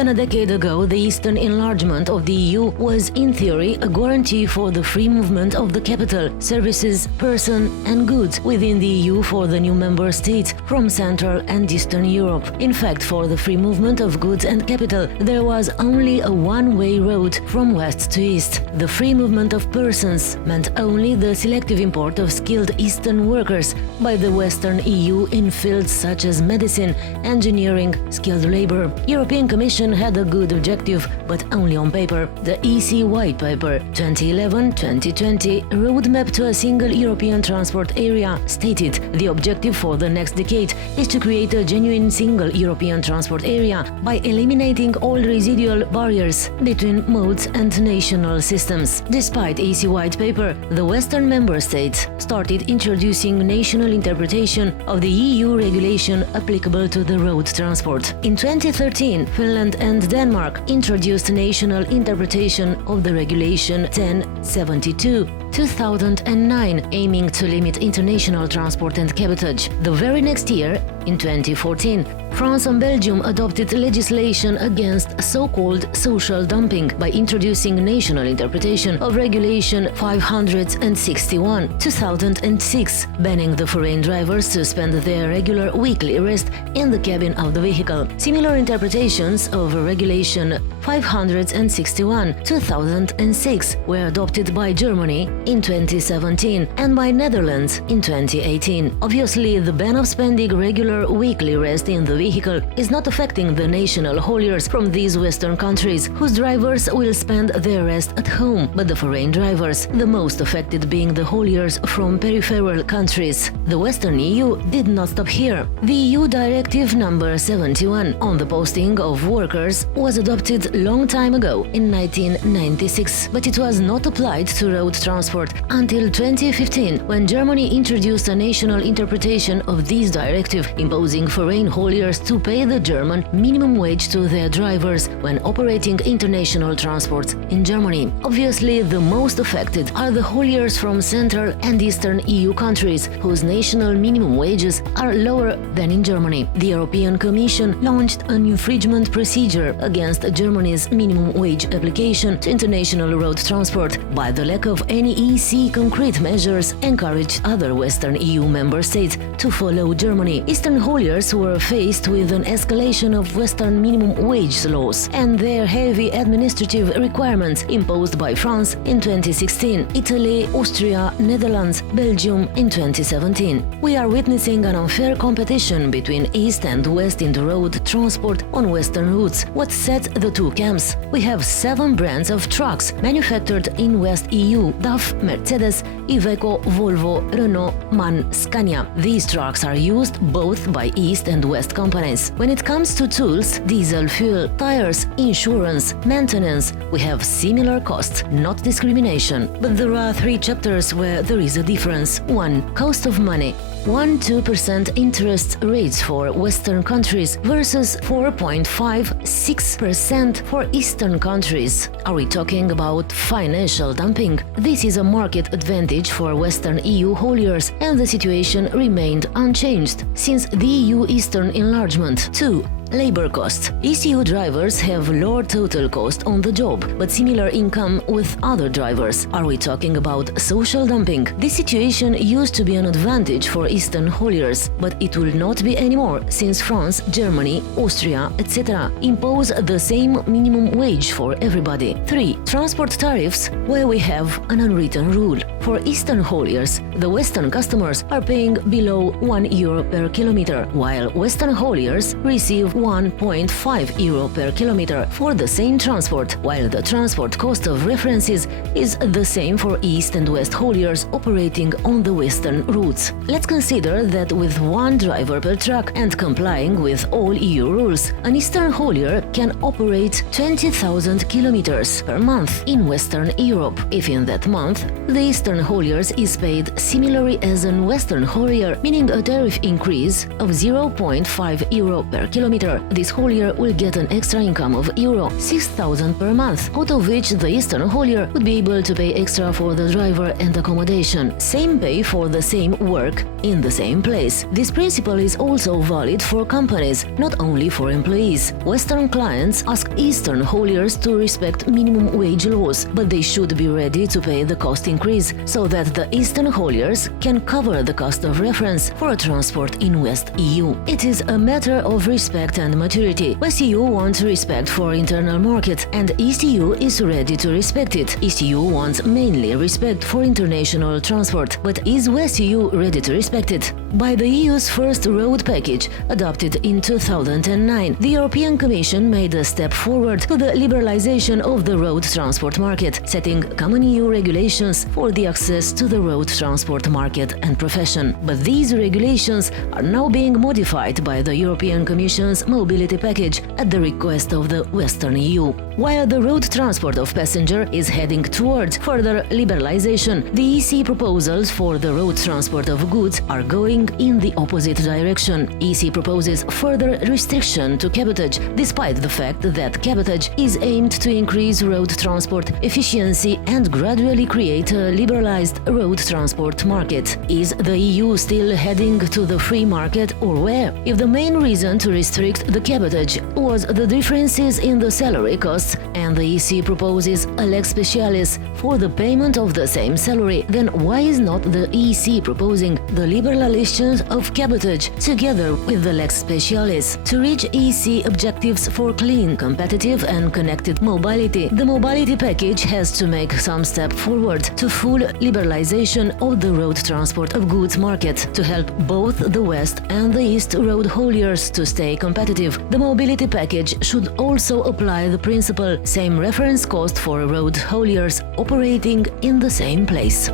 than a decade ago, the eastern enlargement of the EU was, in theory, a guarantee for the free movement of the capital, services, person and goods within the EU for the new member states from Central and Eastern Europe. In fact, for the free movement of goods and capital, there was only a one-way road from west to east. The free movement of persons meant only the selective import of skilled Eastern workers by the Western EU in fields such as medicine, engineering, skilled labor. European Commission had a good objective, but only on paper. The EC White Paper 2011-2020 Roadmap to a Single European Transport Area stated the objective for the next decade is to create a genuine single European transport area by eliminating all residual barriers between modes and national systems. Despite EC White Paper, the Western member states started introducing national interpretation of the EU regulation applicable to the road transport. In 2013, Finland and Denmark introduced national interpretation of the Regulation 1072/2009, aiming to limit international transport and cabotage. The very next year, in 2014, France and Belgium adopted legislation against so-called social dumping by introducing national interpretation of Regulation 561/2006, banning the foreign drivers to spend their regular weekly rest in the cabin of the vehicle. Similar interpretations of Regulation 561/2006 were adopted by Germany in 2017 and by Netherlands in 2018. Obviously, the ban of spending regular weekly rest in the vehicle is not affecting the national hauliers from these Western countries, whose drivers will spend their rest at home, but the foreign drivers, the most affected being the hauliers from peripheral countries. The Western EU did not stop here. The EU Directive number 71 on the posting of workers was adopted long time ago in 1996, but it was not applied to road transport until 2015, when Germany introduced a national interpretation of this directive, imposing foreign hauliers to pay the German minimum wage to their drivers when operating international transports in Germany. Obviously, the most affected are the hauliers from Central and Eastern EU countries, whose national minimum wages are lower than in Germany. The European Commission launched an infringement procedure against Germany's minimum wage application to international road transport. By the lack of any EC concrete measures, encouraged other Western EU member states to follow Germany. Eastern hauliers were faced with an escalation of Western minimum wage laws and their heavy administrative requirements imposed by France in 2016, Italy, Austria, Netherlands, Belgium in 2017. We are witnessing an unfair competition between East and West in the road transport on Western routes. What sets the two camps? We have 7 brands of trucks manufactured in West EU: DAF, Mercedes, Iveco, Volvo, Renault, MAN, Scania. These trucks are used both by East and West companies. When it comes to tools, diesel fuel, tires, insurance, maintenance, we have similar costs, not discrimination. But there are 3 chapters where there is a difference. 1. Cost of money. 1-2% interest rates for Western countries versus 4.56% for Eastern countries. Are we talking about financial dumping? This is a market advantage for Western EU hauliers, and the situation remained unchanged since the EU Eastern enlargement. 2. Labor costs. ECU drivers have lower total cost on the job, but similar income with other drivers. Are we talking about social dumping? This situation used to be an advantage for Eastern hauliers, but it will not be anymore since France, Germany, Austria, etc. impose the same minimum wage for everybody. 3. Transport tariffs, where we have an unwritten rule. For Eastern hauliers, the Western customers are paying below €1 per kilometer, while Western hauliers receive €1.5 per kilometer for the same transport, while the transport cost of references is the same for East and West hauliers operating on the Western routes. Let's consider that with 1 driver per truck and complying with all EU rules, an Eastern haulier can operate 20,000 kilometers per month in Western Europe. If in that month the Eastern hauliers is paid similarly as an Western haulier, meaning a tariff increase of €0.5 per kilometer, passenger, this haulier will get an extra income of euro 6,000 per month, out of which the eastern haulier would be able to pay extra for the driver and accommodation. Same pay for the same work in the same place. This principle is also valid for companies, not only for employees. Western clients ask eastern hauliers to respect minimum wage laws, but they should be ready to pay the cost increase so that the eastern hauliers can cover the cost of reference for a transport in West EU. It is a matter of respect and maturity. West EU wants respect for internal market, and East EU is ready to respect it. East EU wants mainly respect for international transport, but is West EU ready to respect it? By the EU's first road package, adopted in 2009, the European Commission made a step forward to the liberalization of the road transport market, setting common EU regulations for the access to the road transport market and profession. But these regulations are now being modified by the European Commission's mobility package at the request of the Western EU. While the road transport of passenger is heading towards further liberalization, the EC proposals for the road transport of goods are going in the opposite direction. EC proposes further restriction to cabotage, despite the fact that cabotage is aimed to increase road transport efficiency and gradually create a liberalized road transport market. Is the EU still heading to the free market, or where? If the main reason to restrict the cabotage was the differences in the salary costs, and the EC proposes a lex specialis for the payment of the same salary, then why is not the EC proposing the liberalization of cabotage together with the lex specialis? To reach EC objectives for clean, competitive and connected mobility, the mobility package has to make some step forward to full liberalization of the road transport of goods market to help both the West and the East road hauliers to stay competitive. The mobility package should also apply the principle same reference cost for road hauliers operating in the same place.